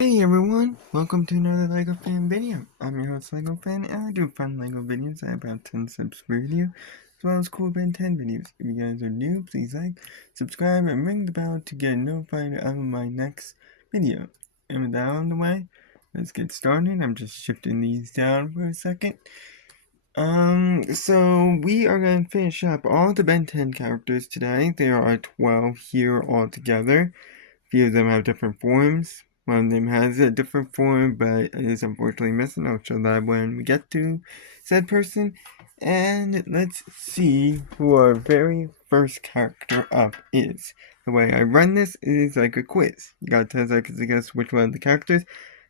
Hey everyone, welcome to another LEGO Fan video. I'm your host LEGO Fan, and I do fun LEGO videos. I have about 10 subs per video, as well as cool Ben 10 videos. If you guys are new, please like, subscribe, and ring the bell to get notified of my next video. And with that out of the way, let's get started. I'm just shifting these down for a second. So we are going to finish up all the Ben 10 characters today. There are 12 here altogether. A few of them have different forms. One of them has a different form, but is unfortunately missing. I'll show that when we get to said person. And let's see who our very first character up is. The way I run this is like a quiz. You got 10 seconds to guess which one of the characters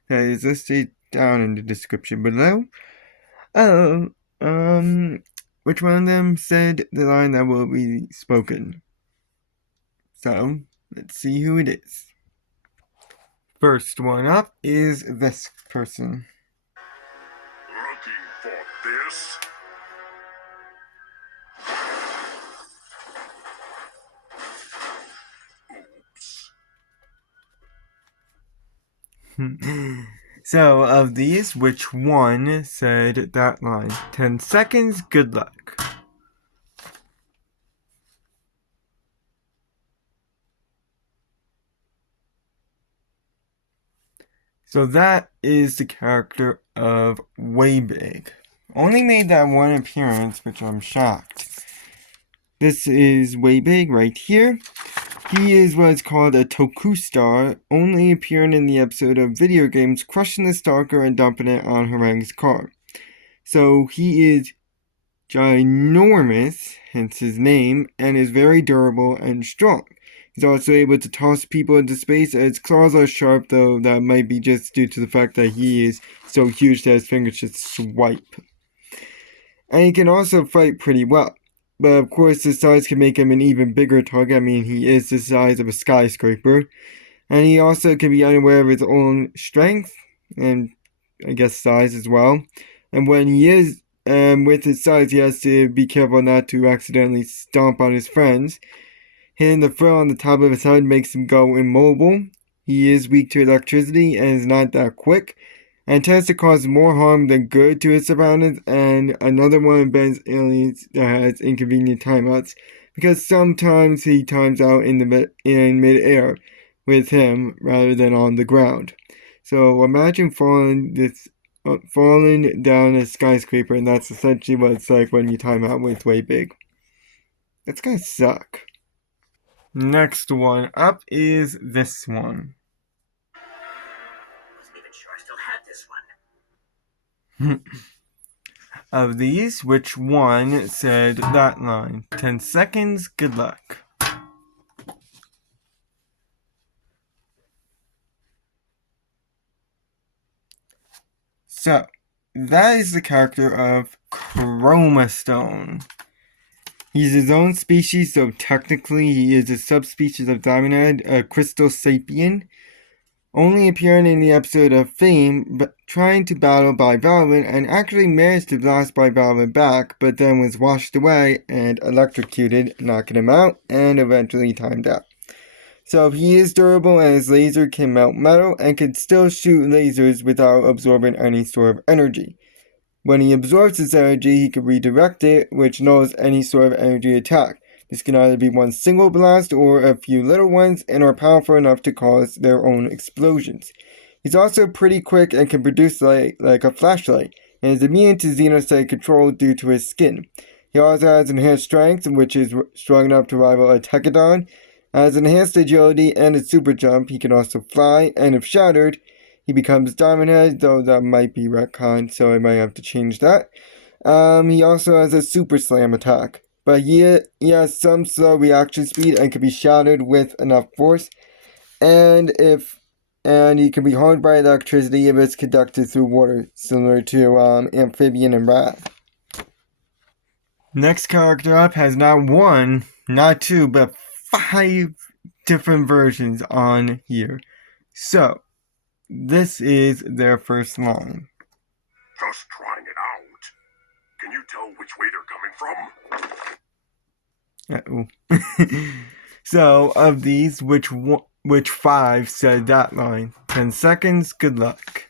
that is listed down in the description below. Which one of them said the line that will be spoken? So, let's see who it is. First one up is this person. Looking for this? Oops. So, of these, which one said that line? 10 seconds, good luck. So that is the character of Waybig. Only made that one appearance, which I'm shocked. This is Waybig right here. He is what's called a Tokustar, only appearing in the episode of video games, crushing the stalker and dumping it on Harangue's car. So he is ginormous, hence his name, and is very durable and strong. He's also able to toss people into space, and his claws are sharp, though that might be just due to the fact that he is so huge that his fingers just swipe. And he can also fight pretty well. But of course, his size can make him an even bigger target. I mean, he is the size of a skyscraper. And he also can be unaware of his own strength, and I guess size as well. And when he is with his size, he has to be careful not to accidentally stomp on his friends. Hitting the frill on the top of his head makes him go immobile. He is weak to electricity and is not that quick, and tends to cause more harm than good to his surroundings, and another one of Ben's aliens that has inconvenient timeouts, because sometimes he times out in mid-air with him rather than on the ground. So imagine falling down a skyscraper, and that's essentially what it's like when you time out with Waybig. That's gonna suck. Next one up is this one. Wasn't even sure I still had this one. Of these, which one said that line? 10 seconds, good luck. So, that is the character of Chromastone. He's his own species, so technically he is a subspecies of Diamondhead, a crystal sapien, only appearing in the episode of Fame, but trying to battle Bivalve and actually managed to blast Bivalve back, but then was washed away and electrocuted, knocking him out, and eventually timed out. So he is durable, and his laser can melt metal and can still shoot lasers without absorbing any sort of energy. When he absorbs this energy, he can redirect it, which nulls any sort of energy attack. This can either be one single blast or a few little ones, and are powerful enough to cause their own explosions. He's also pretty quick and can produce light like a flashlight, and is immune to xenocyte control due to his skin. He also has enhanced strength, which is strong enough to rival a Tekadon. Has enhanced agility and a super jump. He can also fly, and if shattered, he becomes Diamondhead, though that might be retconned, so I might have to change that. He also has a super slam attack, but he has some slow reaction speed and can be shattered with enough force. And he can be harmed by electricity if it's conducted through water, similar to Amphibian and Wrath. Next character up has not one, not two, but 5 different versions on here. So, this is their first line. Just trying it out. Can you tell which way they're coming from? So, of these, which which 5 said that line. 10 seconds, good luck.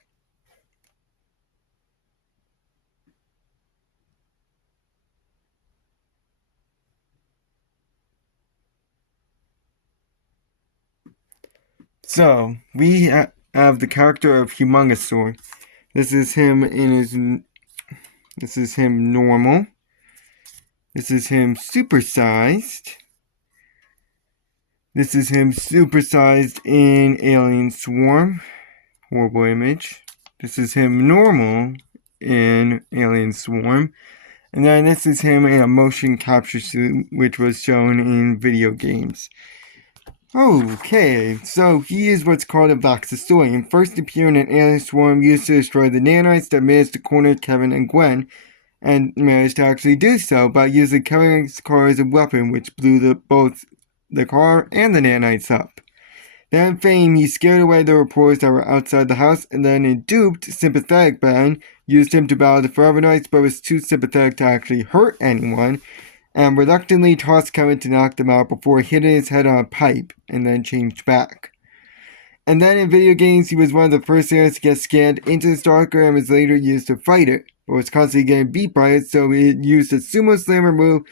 So, we have the character of Humungosaur. This is him this is him normal. This is him supersized. This is him supersized in Alien Swarm. Horrible image. This is him normal in Alien Swarm. And then this is him in a motion capture suit, which was shown in video games. Okay, so he is what's called a Vaxasaurian, first appearing in Alien Swarm, used to destroy the nanites that managed to corner Kevin and Gwen, and managed to actually do so by using Kevin's car as a weapon, which blew both the car and the nanites up. Then in fame, he scared away the reporters that were outside the house, and then in duped, sympathetic Ben used him to battle the Forever Knights, but was too sympathetic to actually hurt anyone, and reluctantly tossed Kevin to knock them out before hitting his head on a pipe, and then changed back. And then in video games, he was one of the first aliens to get scanned into the Stalker and was later used to fight it, but was constantly getting beat by it, so he used a sumo slammer move,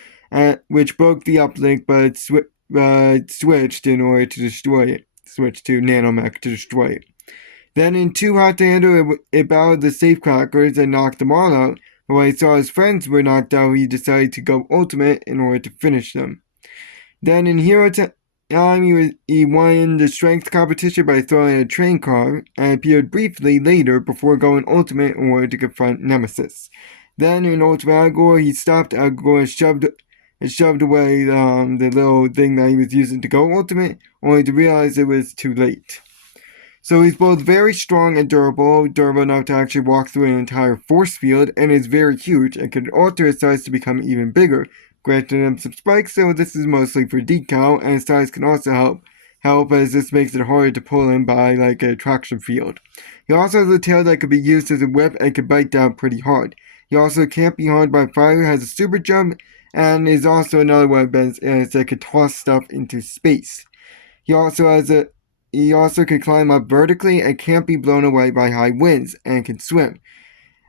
which broke the uplink, but switched in order to destroy it. Switched to Nanomech to destroy it. Then in Too Hot to Handle, it battled the Safecrackers and knocked them all out, but when he saw his friends were knocked out, he decided to go Ultimate in order to finish them. Then in Hero Time, he won the strength competition by throwing a train car, and appeared briefly later before going Ultimate in order to confront Nemesis. Then in Ultimate Agor, he stopped Agor and shoved away the little thing that he was using to go Ultimate, only to realize it was too late. So he's both very strong and durable enough to actually walk through an entire force field, and is very huge and can alter his size to become even bigger, granting him some spikes, so this is mostly for decal, and his size can also help as this makes it harder to pull him by like a traction field. He also has a tail that could be used as a whip and can bite down pretty hard. He also can't be harmed by fire, has a super jump, and is also another one of Ben's aliens that can toss stuff into space. He also can climb up vertically and can't be blown away by high winds, and can swim.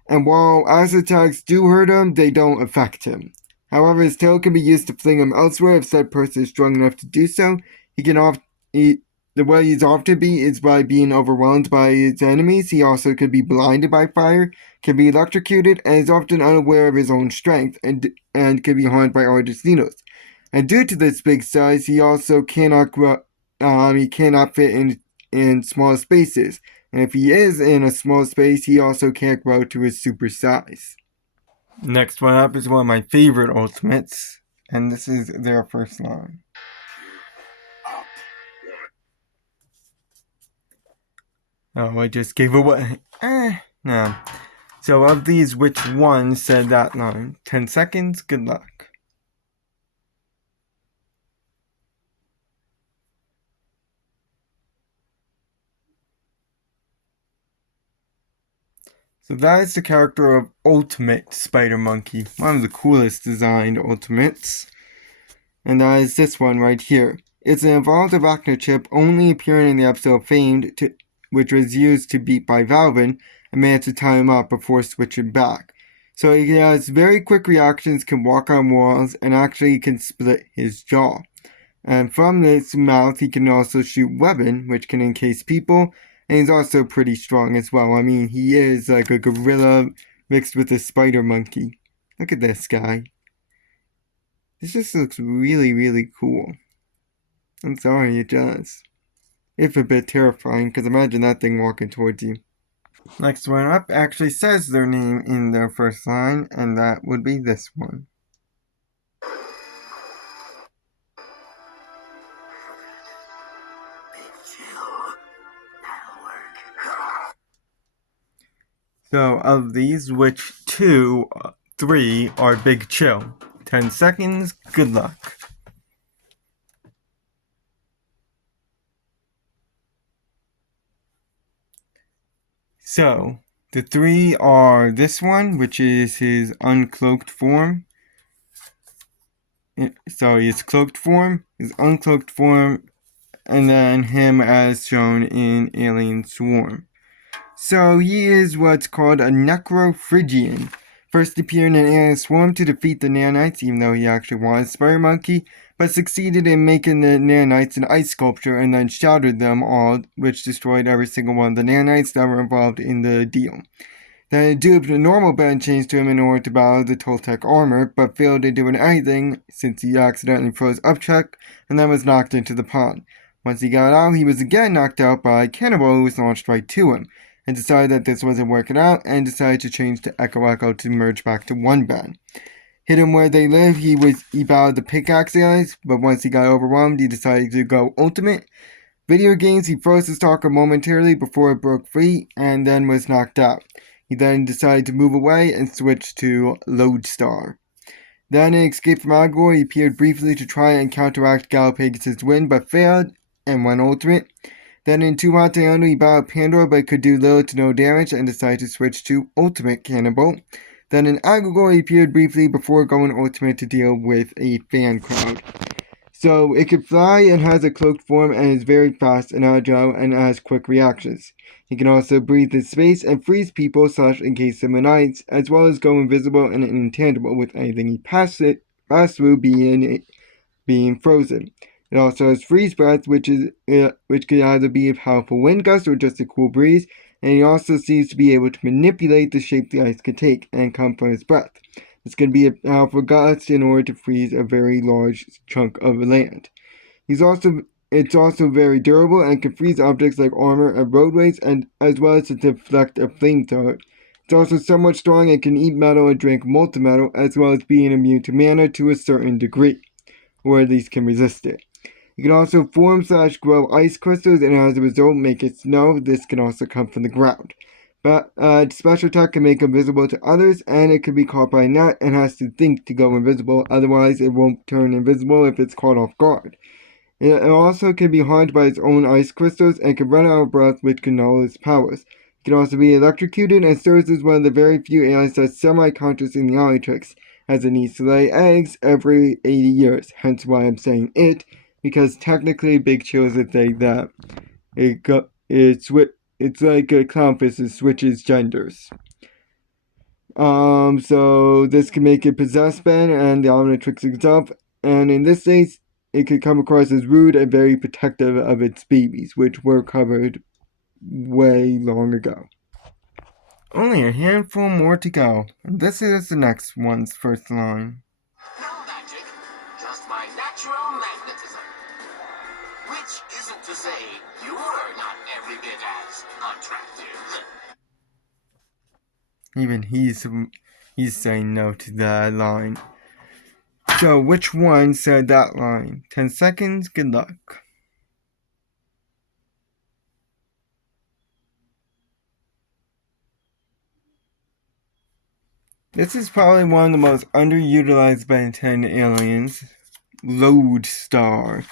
And while acid attacks do hurt him, they don't affect him. However, his tail can be used to fling him elsewhere if said person is strong enough to do so. The way he's often be is by being overwhelmed by his enemies. He also could be blinded by fire, can be electrocuted, and is often unaware of his own strength, and can be harmed by Argus needles. And due to this big size, he also cannot grow. He cannot fit in small spaces, and if he is in a small space, he also can't grow to his super size. Next one up is one of my favorite ultimates, and this is their first line. Oh, I just gave away. No. So of these, which one said that line? 10 seconds, good luck. So that is the character of Ultimate Spidermonkey, one of the coolest designed Ultimates. And that is this one right here. It's an evolved arachnid chip only appearing in the episode Famed, which was used to beat by Valvin, and managed to tie him up before switching back. So he has very quick reactions, can walk on walls, and actually can split his jaw. And from this mouth, he can also shoot weapon, which can encase people, and he's also pretty strong as well. I mean, he is like a gorilla mixed with a spider monkey. Look at this guy. This just looks really, really cool. I'm sorry, it does. If a bit terrifying, because imagine that thing walking towards you. Next one up actually says their name in their first line, and that would be this one. So of these, which 3 are Big Chill? 10 seconds, good luck. So, the 3 are this one, which is his uncloaked form. Sorry, his cloaked form, his uncloaked form, and then him as shown in Alien Swarm. So he is what's called a Necrophrygian. First appeared in Alien Swarm to defeat the nanites, even though he actually was Spidermonkey, but succeeded in making the nanites an ice sculpture and then shattered them all, which destroyed every single one of the nanites that were involved in the deal. Then it duped a normal bed changed to him in order to battle the Toltec armor, but failed to do anything since he accidentally froze upchuck and then was knocked into the pond. Once he got out, he was again knocked out by Cannonbolt, who was launched right to him, and decided that this wasn't working out and decided to change to Echo Echo to merge back to one band. Hit him where they live, he battled the pickaxe guys, but once he got overwhelmed, he decided to go ultimate. Video games, he froze the stalker momentarily before it broke free and then was knocked out. He then decided to move away and switch to Lodestar. Then in Escape from Algor, he appeared briefly to try and counteract Galapagus' win, but failed and went ultimate. Then in Too Hot to Handle, he battled Pandora but could do little to no damage and decided to switch to Ultimate Cannonbolt. Then in Algor, he appeared briefly before going ultimate to deal with a fan crowd. So it can fly and has a cloaked form and is very fast and agile and has quick reactions. He can also breathe in space and freeze people / encase them in ice, as well as go invisible and intangible with anything he passes through being frozen. It also has freeze breath, which could either be a powerful wind gust or just a cool breeze, and he also seems to be able to manipulate the shape the ice could take and come from his breath. It's going to be a powerful gust in order to freeze a very large chunk of land. It's also very durable and can freeze objects like armor and roadways, and as well as to deflect a flamethrower. It's also somewhat strong and can eat metal and drink molten metal, as well as being immune to mana to a certain degree, or at least can resist it. It can also form / grow ice crystals, and as a result make it snow. This can also come from the ground. But special attack can make invisible to others, and it can be caught by a net and has to think to go invisible, otherwise it won't turn invisible if it's caught off guard. It also can be haunted by its own ice crystals and can run out of breath, which can null its powers. It can also be electrocuted and serves as one of the very few aliens that's semi-conscious in the Omnitrix, as it needs to lay eggs every 80 years, hence why I'm saying it, because technically Big Chill is a thing that it's like a clownfish that switches genders. So this can make it possess Ben and the Omnitrix itself, and in this case, it could come across as rude and very protective of its babies, which were covered way long ago. Only a handful more to go, and this is the next one's first line. No magic, just my natural magnetism. Which isn't to say you're not every bit as attractive. Even he's saying no to that line. So which one said that line? 10 seconds, good luck. This is probably one of the most underutilized Ben 10 aliens, Lodestar.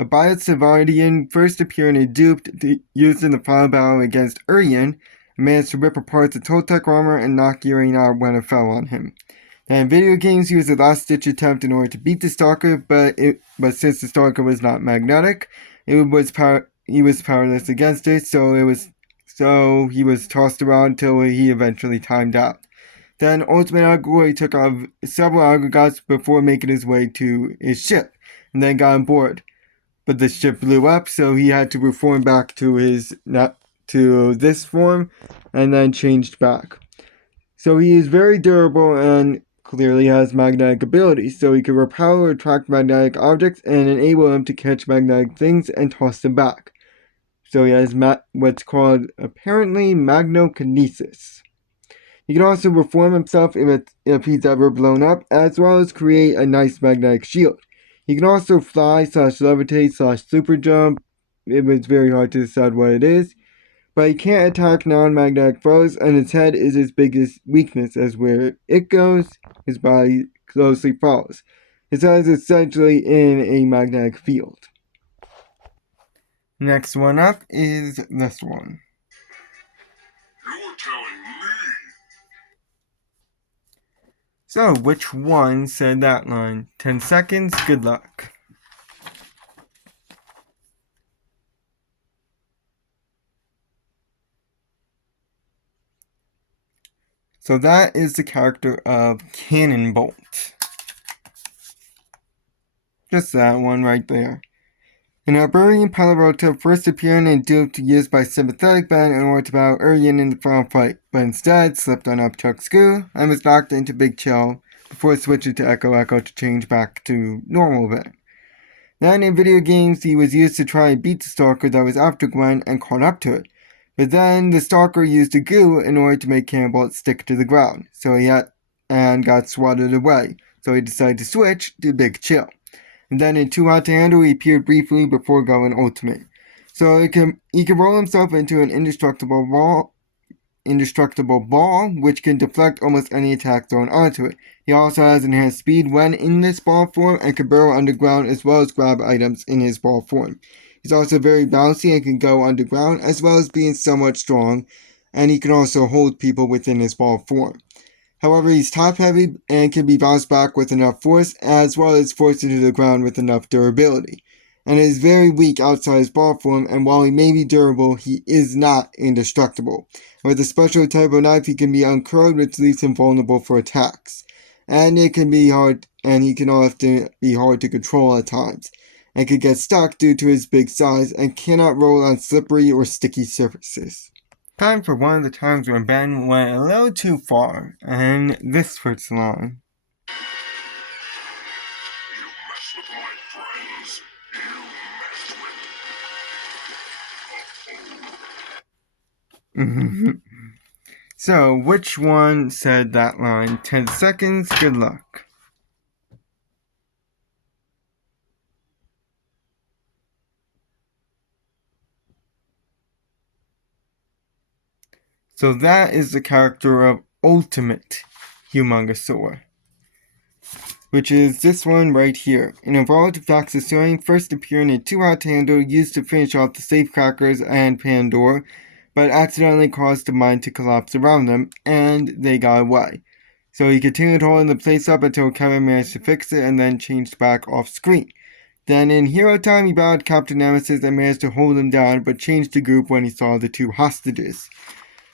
A Biosavarian first appeared in a dupe used in the final battle against Urian, and managed to rip apart the Toltec armor and knock Urian out when it fell on him. Now in video games, he was a last-ditch attempt in order to beat the Stalker, but since the Stalker was not magnetic, he was powerless against it, so he was tossed around until he eventually timed out. Then Ultimate Algor took out several aggregates before making his way to his ship, and then got on board. But the ship blew up, so he had to reform back to this form, and then changed back. So he is very durable and clearly has magnetic abilities, so he can repel or attract magnetic objects and enable him to catch magnetic things and toss them back. So he has what's called apparently magnokinesis. He can also reform himself if he's ever blown up, as well as create a nice magnetic shield. He can also fly / levitate / super jump. It was very hard to decide what it is. But he can't attack non-magnetic foes, and his head is his biggest weakness, as where it goes, his body closely follows. His head is essentially in a magnetic field. Next one up is this one. You're telling me. So, which one said that line? 10 seconds, good luck. So that is the character of Cannonbolt. Just that one right there. An Iberian Palaroto first appeared and duped used by Sympathetic Ben in order to battle Urian in the final fight, but instead slipped on Upchuck Screw and was knocked into Big Chill before switching to Echo Echo to change back to normal Ben. Then in video games he was used to try and beat the Stalker that was after Gwen and caught up to it. But then the Stalker used a goo in order to make Cannonbolt stick to the ground, and got swatted away, so he decided to switch to Big Chill. And then in Too Hot to Handle he appeared briefly before going ultimate. So he can roll himself into an indestructible ball, which can deflect almost any attack thrown onto it. He also has enhanced speed when in this ball form and can burrow underground as well as grab items in his ball form. He's also very bouncy and can go underground as well as being somewhat strong, and he can also hold people within his ball form. However, he's top heavy and can be bounced back with enough force as well as forced into the ground with enough durability. And is very weak outside his ball form, and while he may be durable, he is not indestructible. With a special type of knife, he can be uncurled, which leaves him vulnerable for attacks. And he can often be hard to control at times, and can get stuck due to his big size and cannot roll on slippery or sticky surfaces. Time for one of the times when Ben went a little too far, and this first line. You mess with my friends, you mess with... So, which one said that line? 10 seconds, good luck. So that is the character of Ultimate Humungosaur, which is this one right here. An evolved Vaxasaurian first appearing in Too Hot to Handle, used to finish off the Safecrackers and Pandora, but accidentally caused the mine to collapse around them, and they got away. So he continued holding the place up until Kevin managed to fix it and then changed back off screen. Then in Hero Time he battled Captain Nemesis and managed to hold him down, but changed the group when he saw the two hostages.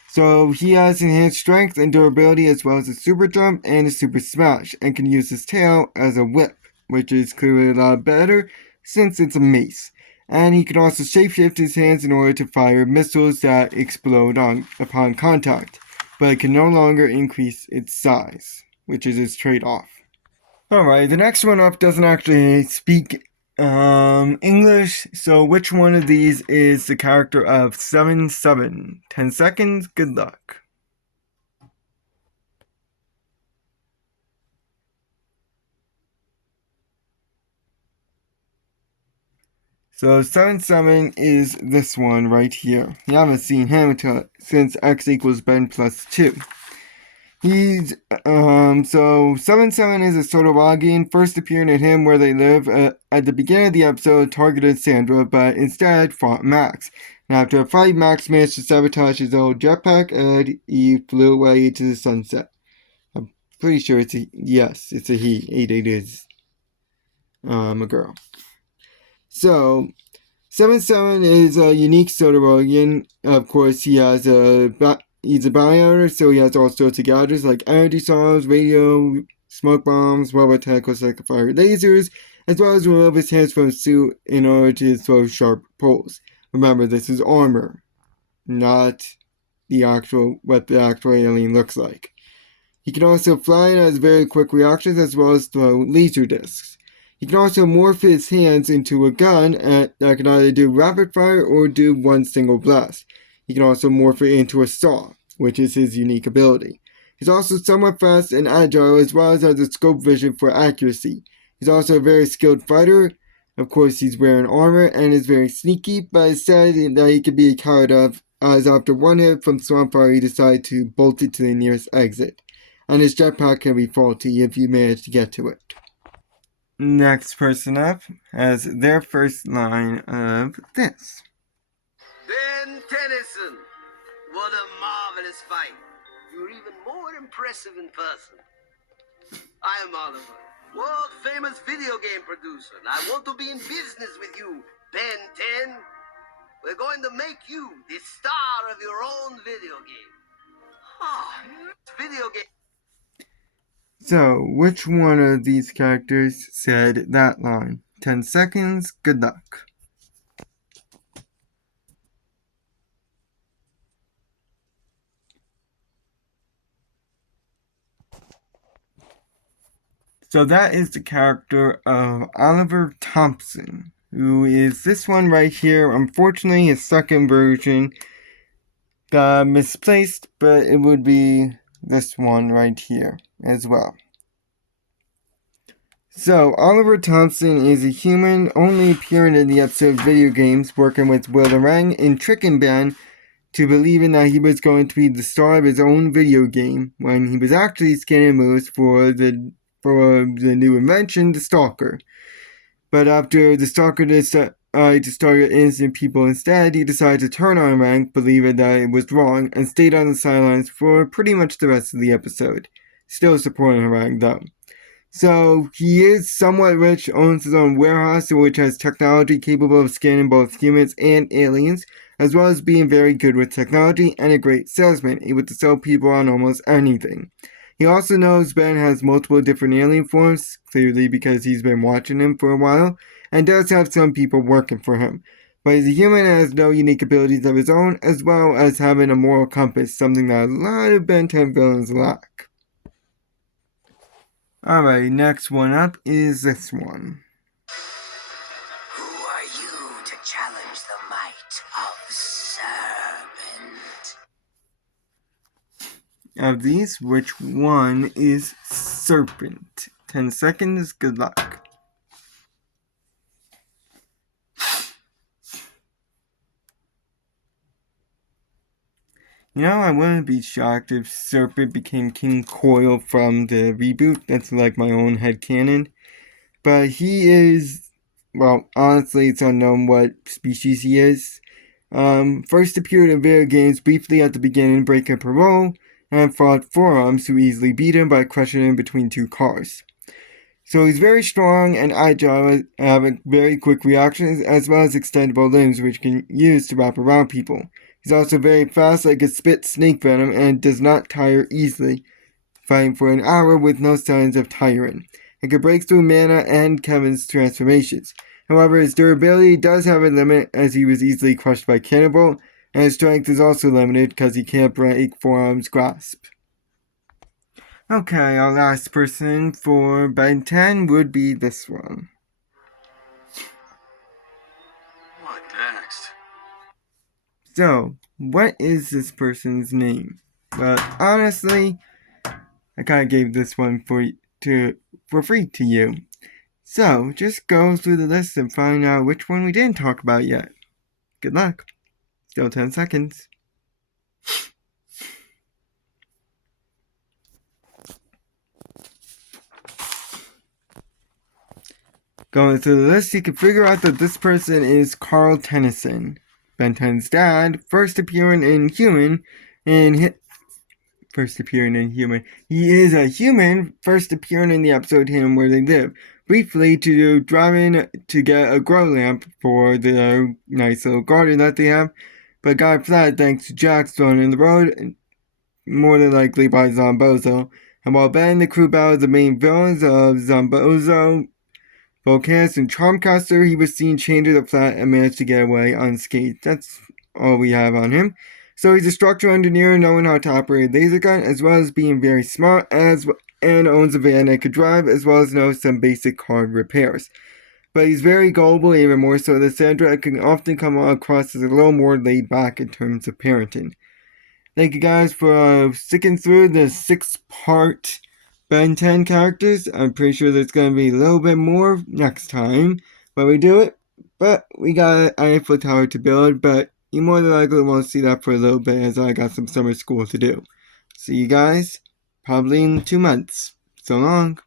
So he has enhanced strength and durability as well as a super jump and a super smash, and can use his tail as a whip, which is clearly a lot better since it's a mace. And he can also shapeshift his hands in order to fire missiles that explode upon contact, but it can no longer increase its size, which is its trade-off. Alright, the next one up doesn't actually speak English, so which one of these is the character of Sevenseven? 10 seconds, good luck. So Sevenseven is this one right here. You haven't seen him since x equals Ben plus 2. So Sevenseven is a Sotowagian, first appearing at him where they live. At the beginning of the episode, targeted Sandra, but instead fought Max. And after a fight, Max managed to sabotage his old jetpack, and he flew away into the sunset. I'm pretty sure it's a he. It is a girl. So Sevenseven is a unique Sotowagian. Of course, he's a bounty hunter, so he has all sorts of gadgets like energy saws, radio, smoke bombs, robot tentacles that can fire lasers, as well as remove his hands from his suit in order to throw sharp poles. Remember, this is armor, not what the actual alien looks like. He can also fly and has very quick reactions, as well as throw laser discs. He can also morph his hands into a gun that can either do rapid fire or do one single blast. He can also morph it into a saw, which is his unique ability. He's also somewhat fast and agile, as well as has a scope vision for accuracy. He's also a very skilled fighter. Of course, he's wearing armor and is very sneaky, but it's said that he can be a coward as after one hit from Swampfire, he decided to bolt it to the nearest exit. And his jetpack can be faulty if you manage to get to it. Next person up has their first line of this. Ben Tennyson! What a marvelous fight! You're even more impressive in person. I am Oliver, world-famous video game producer, and I want to be in business with you, Ben 10. We're going to make you the star of your own video game. Ah, video game. So, which one of these characters said that line? 10 seconds, good luck. So that is the character of Oliver Thompson, who is this one right here. Unfortunately, his second version got misplaced, but it would be this one right here as well. So, Oliver Thompson is a human only appearing in the episode Video Games, working with Will Lorang and tricking Ben to believing that he was going to be the star of his own video game, when he was actually scanning moves for the new invention, the Stalker. But after the Stalker decided to target innocent people instead, he decided to turn on Rank, believing that it was wrong, and stayed on the sidelines for pretty much the rest of the episode. Still supporting Rank though. So, he is somewhat rich, owns his own warehouse which has technology capable of scanning both humans and aliens, as well as being very good with technology and a great salesman, able to sell people on almost anything. He also knows Ben has multiple different alien forms, clearly because he's been watching him for a while, and does have some people working for him. But he's a human and has no unique abilities of his own, as well as having a moral compass, something that a lot of Ben 10 villains lack. Alright, next one up is this one. Who are you to challenge the might of Ssserpent? Of these, which one is Ssserpent? 10 seconds, good luck. You know, I wouldn't be shocked if Ssserpent became King Coil from the reboot. That's like my own headcanon. But he is, well, honestly, it's unknown what species he is. First appeared in video games briefly at the beginning, breaking parole, and fought forearms who easily beat him by crushing him between two cars. So he's very strong and agile, having very quick reactions, as well as extendable limbs which can use to wrap around people. He's also very fast, like a spit snake venom, and does not tire easily, fighting for an hour with no signs of tiring. He can break through Mana and Kevin's transformations. However, his durability does have a limit, as he was easily crushed by Cannonbolt, and his strength is also limited because he can't break Forearm's grasp. Okay, our last person for Ben 10 would be this one. What next? So, what is this person's name? Well, honestly, I kinda gave this one for free to you. So, just go through the list and find out which one we didn't talk about yet. Good luck. Still 10 seconds. Going through the list, you can figure out that this person is Carl Tennyson, Ben 10's dad, first appearing in Human, He is a human, first appearing in the episode Him Where They Live, briefly to driving to get a grow lamp for the nice little garden that they have, but got flat thanks to Jack thrown in the road, more than likely by Zombozo. And while Ben and the crew battled the main villains of Zombozo, Volcanus, and Charmcaster, he was seen chained to the flat and managed to get away unscathed. That's all we have on him. So he's a structural engineer knowing how to operate a laser gun, as well as being very smart, and owns a van that could drive, as well as knows some basic car repairs. But he's very gullible, even more so than Sandra, and can often come across as a little more laid back in terms of parenting. Thank you guys for sticking through the 6-part Ben 10 characters. I'm pretty sure there's going to be a little bit more next time when we do it. But we got an Eiffel Tower to build, but you more than likely won't see that for a little bit as I got some summer school to do. See you guys probably in 2 months. So long.